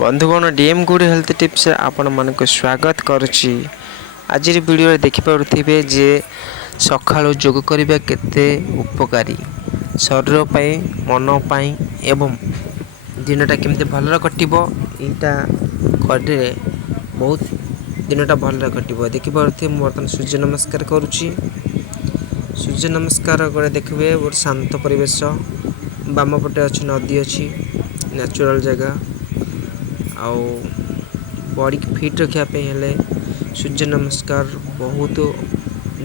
बंधुगण DM good health tips आपण मानक स्वागत करुच्ची। आज वीडियो देखिपे जे सकाळु योग करने केते उपकारी शरीर पाई मन पाई एवं दिनटा केमते भलरे कटिबो एटा करले बहुत दिनटा भलरे कटिबो। देखिपे बर्तमान सूर्य नमस्कार करुच्ची। सूर्य नमस्कार गले देखिए गोटे शांत परिवेश बाम पटे अच्छी नदी अच्छी नेचुरल जगह आउ बॉडी फिट रखापी हेले सूर्य नमस्कार बहुत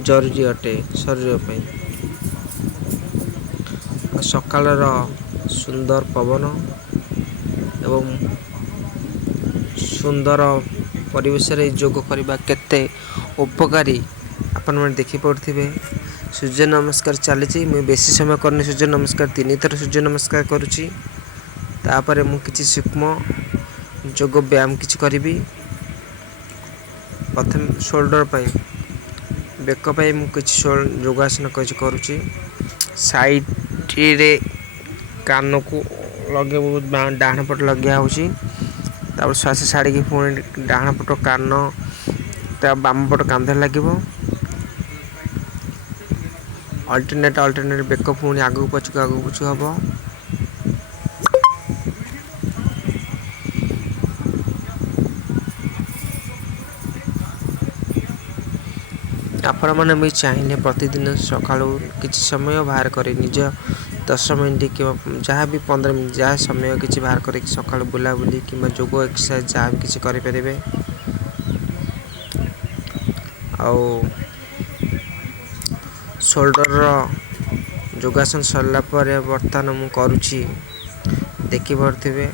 जरूरी अटे शरीर पे। सकाल सुंदर पवन एवं सुंदर परिवेश रे योग करने केते उपकारी आपण मैंने देखी पड़े। सूर्य नमस्कार चली मुझे बेसी समय करनी सूर्य नमस्कार 3 थर सूर्य नमस्कार करुच्ची। तापर मु किछि सूक्ष्म योग व्यायाम किछि करी। प्रथम शोल्डर पाई बेक पाई मु किछि योगासन करुच्ची। साइड रे कान को लगे डाहाण पट लगे होची। तापर श्वास छाड़ी पुणी डाहाण पट कान बाम पट कांधे लगे अल्टरनेट बेक पुणी आगू पछू हम। आपण मैंने भी चाहिए प्रतिदिन सकाळु किसी समय बाहर कर निज 10 मिनट कि जहाँ भी 15 मिनट जहाँ समय किसी बाहर कर सका बुलाबुली कि योग एक्सरसाइज जहाँ भी किसी करें। आउ शोल्डर योगासन सरला बर्तमान मु करुच्ची। देखी पारे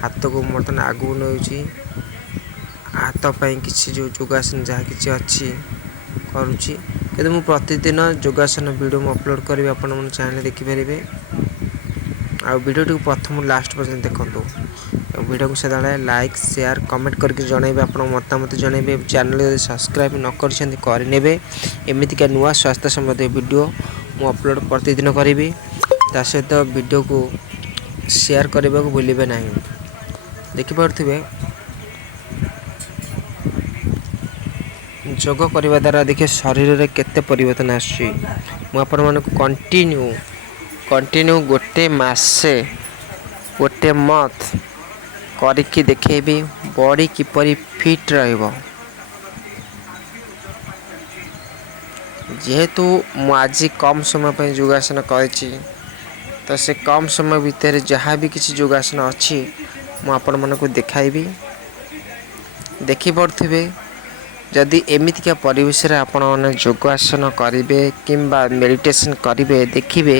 हाथ को बर्तमान आगू नौ हाथ पाई किसी जो योगासन जहाँ किसी अच्छी करुच्ची। कि मु प्रतिदिन योगासन वीडियो मु अपलोड करी आपण मन चैनल देखिपारे। आ वीडियो टी प्रथम लास्ट पर्यंत देखो। वीडियो को सदा लाइक शेयर कमेंट करके जनइबे आपण मतामत जनइबे। चैनल यदि सब्सक्राइब न करछन्ती करनेबे। एमितिका नुआ स्वास्थ्य संबंधी वीडियो मु अपलोड प्रतिदिन करी। ता सहित वीडियो को शेयर करने को भूलिबे नहीं। देखि पारथिबे योग करने द्वारा देखिए शरीर में केते परिवर्तन आसुची। मु आपण मानक कंटिन्यू गोटे मासे गोटे मंथ करके देखेबी बॉडी किपरि फिट रहइबो। जेहेतु मु आज कम समय पर योगासन करेछि तो से कम समय भितर जहाँ भी किसी योगासन अच्छी मु आपण मानक देखाइबी। देखि पड़थिबे जदि एमितिका परिवेश रे आपण माने योगासन करिवे किंबा मेडिटेशन करिवे देखिवे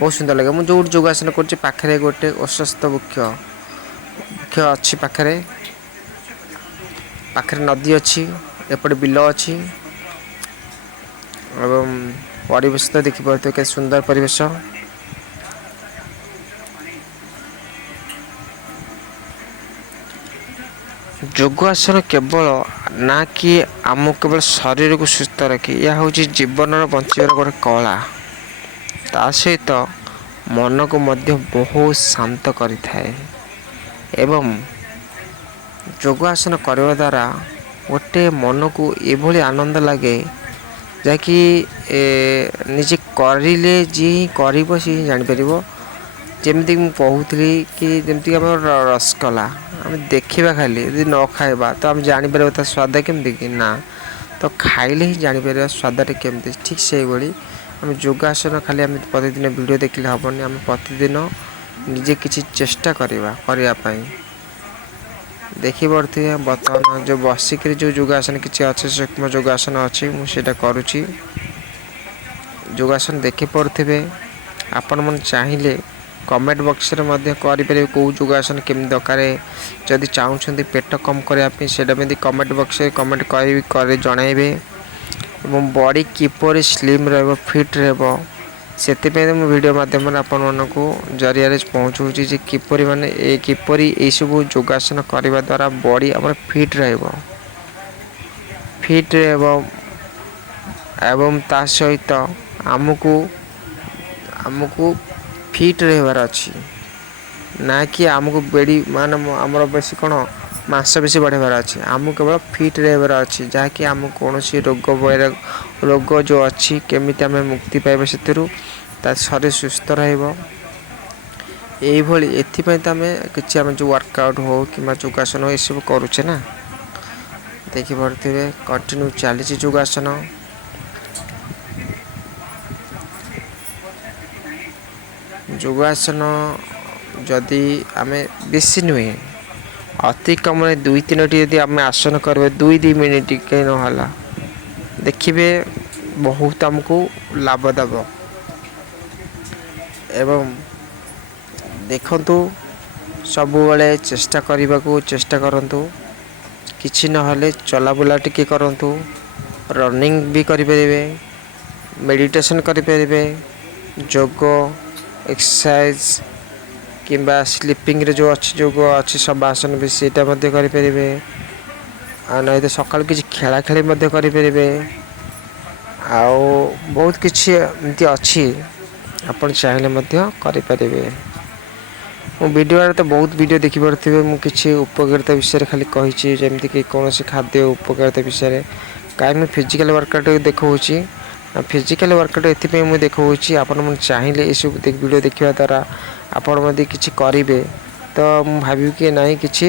बहुत सुंदर लगे। मु जो योगासन करछि पाखरे गोटे अस्वस्थ वृक्ष अच्छी पाखरे नदी अच्छी एपटे बिल अच्छी एवं परिवेश तो देखि पारते के सुंदर परिवेश। योग आसन केवल ना कि आम केवल शरीर को सुस्थ रखे यह हूँ जीवन बंचार गोटे कला। ता सहित मन को मध्य बहुत शांत करिथाए एवं योग आसन करने द्वारा गोटे मन को एभली आनंद लगे जहाँकि निजे करिले जी करिबो सी जानि परिबो। जेमती मु कहूली कि जमती आम रसगोला आम देखा खाली यदि न खाइबा तो आम जापर ता स्वाद केमती कि ना तो खाइले ही जापर स्वाद केमती। ठीक से भाई आम योगासन खाली आम प्रतिदिन वीडियो देखले हेनी आम प्रतिदिन निजे किसी चेष्टा करने देखी पड़े। बर्तमान जो बसिक जो योगासन किसी अच्छे सूक्ष्म योगासन अच्छी मुझे करुच्ची। योगासन देखी पड़े आपण मन चाहिए कमेंट बॉक्स रे मध्य करें कौ योगासन केमी दरकार जदि चाहते पेट कम करने से कमेंट बॉक्स रे कमेंट कर जनइबे। बॉडी किपर स्लिम रहिबो फिट रहिबो से वीडियो माध्यम आपण मानक जरिया पहुँचाऊँगी जे किपरि माने किपरि ये सब योगासन करने द्वारा बॉडी आम फिट रहिबो एवं ता सहित आमको फिट रहिबार अछि। ନା କି ଆମକୁ ବେଡ଼ି ମାନେ ଆମର ବେଶୀ କ'ଣ ମାଂସପେଶୀ ବଢ଼େଇବାର ଅଛି। ଆମକୁ କେବଳ ଫିଟ୍ ରହିବାର ଅଛି, ଯାହାକି ଆମକୁ କୌଣସି ରୋଗ ଯେଉଁ ଅଛି କେମିତି ଆମେ ମୁକ୍ତି ପାଇବା ସେଥିରୁ, ତା ଶରୀର ସୁସ୍ଥ ରହିବ। ଏଇଭଳି ଏଥିପାଇଁ ତ ଆମେ କିଛି ଆମେ ଯେଉଁ ୱାର୍କଆଉଟ୍ ହେଉ କିମ୍ବା ଯୋଗାସନ ହେଉ ଏସବୁ କରୁଛେ ନା। ଦେଖିପାରୁଥିବେ କଣ୍ଟିନ୍ୟୁ ଚାଲିଛି ଯୋଗାସନ। ଯୋଗାସନ ଯଦି ଆମେ ବେଶୀ ନୁହେଁ, ଅତି କମ୍ରେ 2-3ଟି ଯଦି ଆମେ ଆସନ କରିବେ 2 ମିନିଟ୍ ଟିକେ ନହେଲା, ଦେଖିବେ ବହୁତ ଆମକୁ ଲାଭ ଦେବ। ଏବଂ ଦେଖନ୍ତୁ ସବୁବେଳେ ଚେଷ୍ଟା କରନ୍ତୁ। କିଛି ନହେଲେ ଚଲାବୁଲା ଟିକେ କରନ୍ତୁ, ରନିଂ ବି କରିପାରିବେ, ମେଡ଼ିଟେସନ୍ କରିପାରିବେ, ଯୋଗ ଏକ୍ସରସାଇଜ୍ କିମ୍ବା ସ୍ଲିପିଂରେ ଯେଉଁ ଅଛି ଯୋଗ ଅଛି ଶବାସନ ବି ସେଇଟା ମଧ୍ୟ କରିପାରିବେ। ଆଉ ନାହିଁ ତ ସକାଳୁ କିଛି ଖେଳାଖେଳି ମଧ୍ୟ କରିପାରିବେ। ଆଉ ବହୁତ କିଛି ଏମିତି ଅଛି, ଆପଣ ଚାହିଁଲେ ମଧ୍ୟ କରିପାରିବେ। ମୁଁ ଭିଡ଼ିଓରେ ତ ବହୁତ ଭିଡ଼ିଓ ଦେଖିପାରୁଥିବେ। ମୁଁ କିଛି ଉପକାରିତା ବିଷୟରେ ଖାଲି କହିଛି, ଯେମିତିକି କୌଣସି ଖାଦ୍ୟ ଉପକାରିତା ବିଷୟରେ। କାହିଁ ମୁଁ ଫିଜିକାଲ୍ ୱାର୍କଆଉଟ୍ ଦେଖାଉଛି। ଫିଜିକାଲ୍ ୱାର୍କଆଉଟ୍ ଏଥିପାଇଁ ମୁଁ ଦେଖାଉଛି, ଆପଣମାନେ ଚାହିଁଲେ ଏସବୁ ଭିଡ଼ିଓ ଦେଖିବା ଦ୍ୱାରା ଆପଣ ମଧ୍ୟ କିଛି କରିବେ, ତ ମୁଁ ଭାବିବି କି ନାହିଁ କିଛି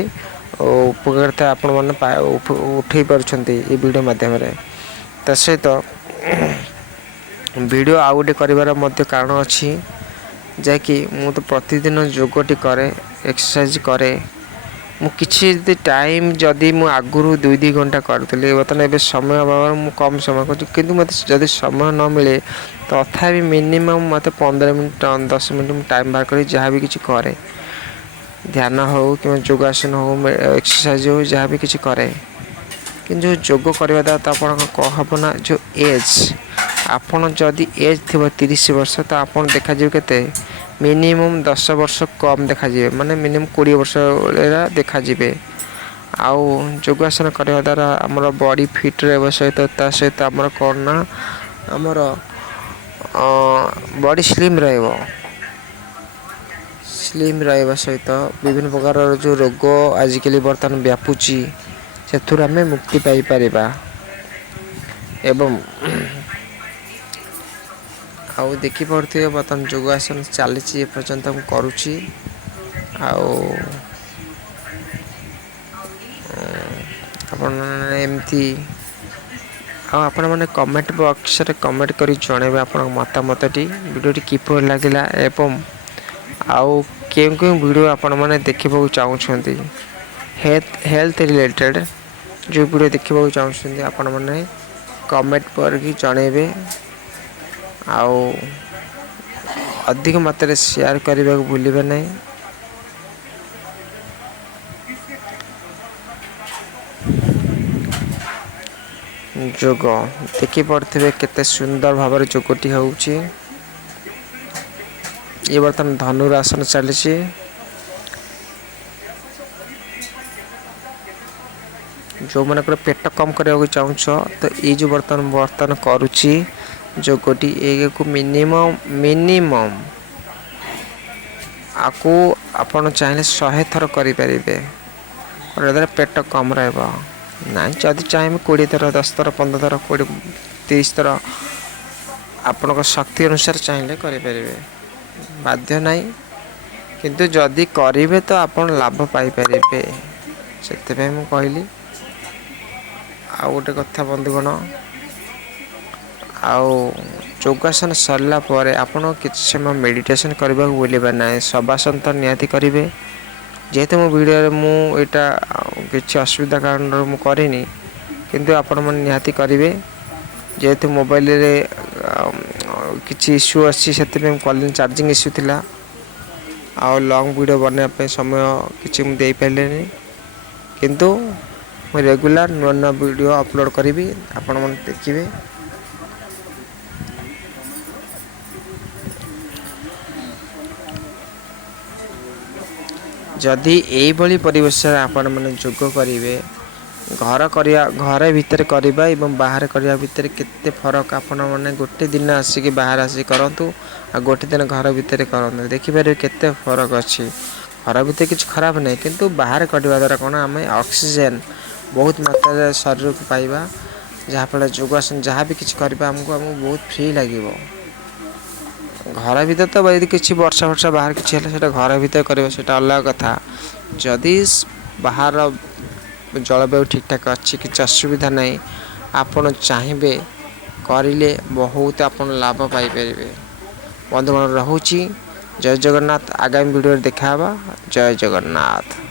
ଉପକାରିତା ଆପଣମାନେ ଉଠାଇ ପାରୁଛନ୍ତି ଏ ଭିଡ଼ିଓ ମାଧ୍ୟମରେ। ତା ସହିତ ଭିଡ଼ିଓ ଆଉ ଗୋଟେ କରିବାର ମଧ୍ୟ କାରଣ ଅଛି, ଯାହାକି ମୁଁ ତ ପ୍ରତିଦିନ ଯୋଗଟି କରେ, ଏକ୍ସରସାଇଜ୍ କରେ। ମୁଁ କିଛି ଯଦି ମୁଁ ଆଗରୁ 2 ଘଣ୍ଟା କରୁଥିଲି, ବର୍ତ୍ତମାନ ଏବେ ସମୟ ଅଭାବରୁ ମୁଁ କମ୍ ସମୟ କରୁଛି। କିନ୍ତୁ ମୋତେ ଯଦି ସମୟ ନ ମିଳେ ତଥାପି ମିନିମମ୍ ମୋତେ 15 ମିନିଟ୍ 10 ମିନିଟ୍ ମୁଁ ଟାଇମ୍ ବାହାର କରି ଯାହା ବି କିଛି କରେ, ଧ୍ୟାନ ହେଉ କିମ୍ବା ଯୋଗାସନ ହେଉ ଏକ୍ସରସାଇଜ୍ ହେଉ ଯାହା ବି କିଛି କରେ। କିନ୍ତୁ ଯୋଗ କରିବା ଦ୍ୱାରା ତ ଆପଣଙ୍କ କ'ଣ ହେବ ନା, ଯେଉଁ ଏଜ୍ ଆପଣ ଯଦି ଏଜ୍ ଥିବ 30 ବର୍ଷ, ତ ଆପଣ ଦେଖାଯିବେ କେତେ ମିନିମମ୍ 10 ବର୍ଷ କମ୍ ଦେଖାଯିବେ, ମାନେ ମିନିମମ୍ 20 ବର୍ଷ ଦେଖାଯିବେ। ଆଉ ଯୋଗାସନ କରିବା ଦ୍ୱାରା ଆମର ବଡ଼ି ଫିଟ୍ ରହିବା ସହିତ ତା ସହିତ ଆମର କ'ଣ ନା ଆମର ବଡ଼ି ସ୍ଲିମ୍ ରହିବା ସହିତ ବିଭିନ୍ନ ପ୍ରକାରର ଯେଉଁ ରୋଗ ଆଜିକାଲି ବର୍ତ୍ତମାନ ବ୍ୟାପୁଛି ସେଥିରୁ ଆମେ ମୁକ୍ତି ପାଇପାରିବା। ଏବଂ ଆଉ ଦେଖିପାରୁଥିବେ ବର୍ତ୍ତମାନ ଯୋଗାସନ ଚାଲିଛି, ଏପର୍ଯ୍ୟନ୍ତ ମୁଁ କରୁଛି। ଆଉ ଆପଣମାନେ ଏମିତି ଆଉ ଆପଣମାନେ କମେଣ୍ଟ ବକ୍ସରେ କମେଣ୍ଟ କରି ଜଣାଇବେ ଆପଣଙ୍କ ମତାମତଟି, ଭିଡ଼ିଓଟି କିପରି ଲାଗିଲା ଏବଂ ଆଉ କେଉଁ ଭିଡ଼ିଓ ଆପଣମାନେ ଦେଖିବାକୁ ଚାହୁଁଛନ୍ତି, ହେଲ୍ଥ ରିଲେଟେଡ଼୍ ଯେଉଁ ଭିଡ଼ିଓ ଦେଖିବାକୁ ଚାହୁଁଛନ୍ତି ଆପଣମାନେ କମେଣ୍ଟ କରିକି ଜଣାଇବେ। ଆଉ ଅଧିକ ମାତ୍ରାରେ ସେୟାର କରିବାକୁ ଭୁଲିବେ ନାହିଁ। ଯୋଗ ଦେଖିପାରୁଥିବେ କେତେ ସୁନ୍ଦର ଭାବରେ ଯୋଗଟି ହେଉଛି। ଏ ବର୍ତ୍ତମାନ ଧନୁରାସନ ଚାଲିଛି। ଯେଉଁମାନଙ୍କର ପେଟ କମ୍ କରିବାକୁ ଚାହୁଁଛ, ତ ଏଇ ଯେଉଁ ବର୍ତ୍ତମାନ କରୁଛି ଯୋଗଟି, ଏଇକୁ ମିନିମମ୍ ଆକୁ ଆପଣ ଚାହିଁଲେ 100 ଥର କରିପାରିବେ। ଦ୍ୱାରା ପେଟ କମ୍ ରହିବ। ନାଇଁ ଯଦି ଚାହିଁବେ 20 ଥର 10 ଥର 15 ଥର 30 ଥର ଆପଣଙ୍କ ଶକ୍ତି ଅନୁସାରେ ଚାହିଁଲେ କରିପାରିବେ, ବାଧ୍ୟ ନାହିଁ। କିନ୍ତୁ ଯଦି କରିବେ ତ ଆପଣ ଲାଭ ପାଇପାରିବେ, ସେଥିପାଇଁ ମୁଁ କହିଲି। ଆଉ ଗୋଟେ କଥା ବନ୍ଧୁଗଣ, ଆଉ ଯୋଗାସନ ସରିଲା ପରେ ଆପଣ କିଛି ସମୟ ମେଡ଼ିଟେସନ୍ କରିବାକୁ ଭୁଲିବେ ନାହିଁ। ଶବାସନ ତ ନିହାତି କରିବେ। ଯେହେତୁ ମୋ ଭିଡ଼ିଓରେ ମୁଁ ଏଇଟା କିଛି ଅସୁବିଧା କାରଣରୁ ମୁଁ କରିନି, କିନ୍ତୁ ଆପଣମାନେ ନିହାତି କରିବେ। ଯେହେତୁ ମୋବାଇଲରେ କିଛି ଇସ୍ୟୁ ଆସିଛି, ସେଥିପାଇଁ ମୁଁ କଲିନି, ଚାର୍ଜିଂ ଇସ୍ୟୁ ଥିଲା। ଆଉ ଲଙ୍ଗ୍ ଭିଡ଼ିଓ ବନାଇବା ପାଇଁ ସମୟ କିଛି ମୁଁ ଦେଇପାରିଲିନି। କିନ୍ତୁ ମୁଁ ରେଗୁଲାର ନୂଆ ଭିଡ଼ିଓ ଅପଲୋଡ଼ କରିବି, ଆପଣମାନେ ଦେଖିବେ। ଯଦି ଏଇଭଳି ପରିବେଶରେ ଆପଣମାନେ ଯୋଗ କରିବେ, ଘରେ ଭିତରେ କରିବା ଏବଂ ବାହାରେ କରିବା ଭିତରେ କେତେ ଫରକ, ଆପଣମାନେ ଗୋଟେ ଦିନ ବାହାରେ ଆସିକି କରନ୍ତୁ ଆଉ ଗୋଟେ ଦିନ ଘର ଭିତରେ କରନ୍ତୁ, ଦେଖିପାରିବେ କେତେ ଫରକ ଅଛି। ଘର ଭିତରେ କିଛି ଖରାପ ନାହିଁ, କିନ୍ତୁ ବାହାରେ କରିବା ଦ୍ୱାରା କ'ଣ ଆମେ ଅକ୍ସିଜେନ୍ ବହୁତ ମାତ୍ରାରେ ଶରୀରକୁ ପାଇବା, ଯାହାଫଳରେ ଯୋଗାସନ ଯାହା ବି କିଛି କରିବା ଆମକୁ ବହୁତ ଫ୍ରି ଲାଗିବ। ଘର ଭିତରେ ତ ଯଦି କିଛି ବର୍ଷା ବାହାର କିଛି ହେଲେ ସେଇଟା ଘର ଭିତରେ କରିବ, ସେଇଟା ଅଲଗା କଥା। ଯଦି ବାହାର ଜଳବାୟୁ ଠିକ୍ଠାକ୍ ଅଛି, କିଛି ଅସୁବିଧା ନାହିଁ, ଆପଣ ଚାହିଁବେ କରିଲେ ବହୁତ ଆପଣ ଲାଭ ପାଇପାରିବେ। ବନ୍ଧୁଗଣ ରହୁଛି। ଜୟ ଜଗନ୍ନାଥ। ଆଗାମୀ ଭିଡ଼ିଓରେ ଦେଖା ହେବା। ଜୟ ଜଗନ୍ନାଥ।